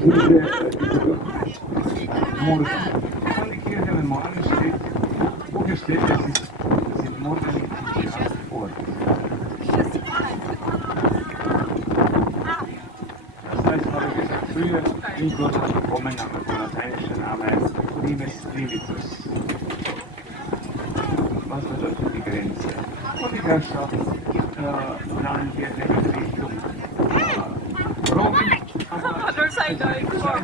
Quando ik hier helemaal steht, woher steht, das ist morgendliche Ort. Das heißt, habe ich gesagt, früher in Deutschland gekommen, aber der lateinische Name Limes Limitus. Was bedeutet die Grenze? Und die Herrschaft nahmen wir in Richtung Rom, aber Other side daw, ikaw.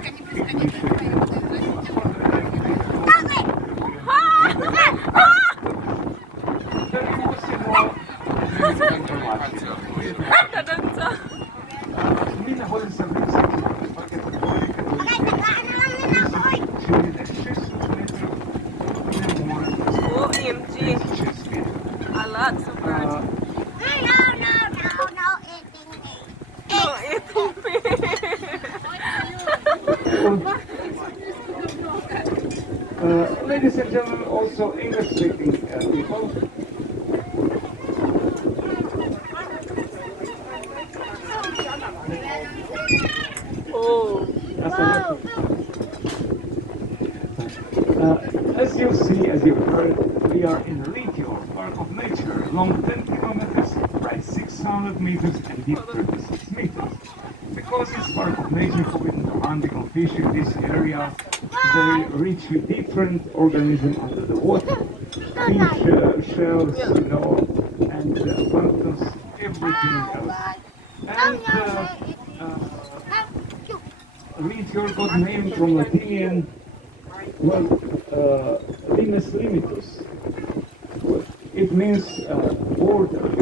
Tadansa. Mi naходится в Рюкзаке, марка торговли, который 6 метров и море. OMG. 6 метров. A lot, so good. No, eating Ladies and gentlemen, also English-speaking people. Oh. As you see, as you heard, we are in Litio, Park of Nature, long 10 kilometers, right 600 meters and deep 36 meters. Because it's Park of Nature, forbidden to hunting or fishing in this area, very rich with different organisms under the water. Fish, shells, you know, and planktons, everything else. And Meteor got named from Latinian, well, limes limitus. It means border.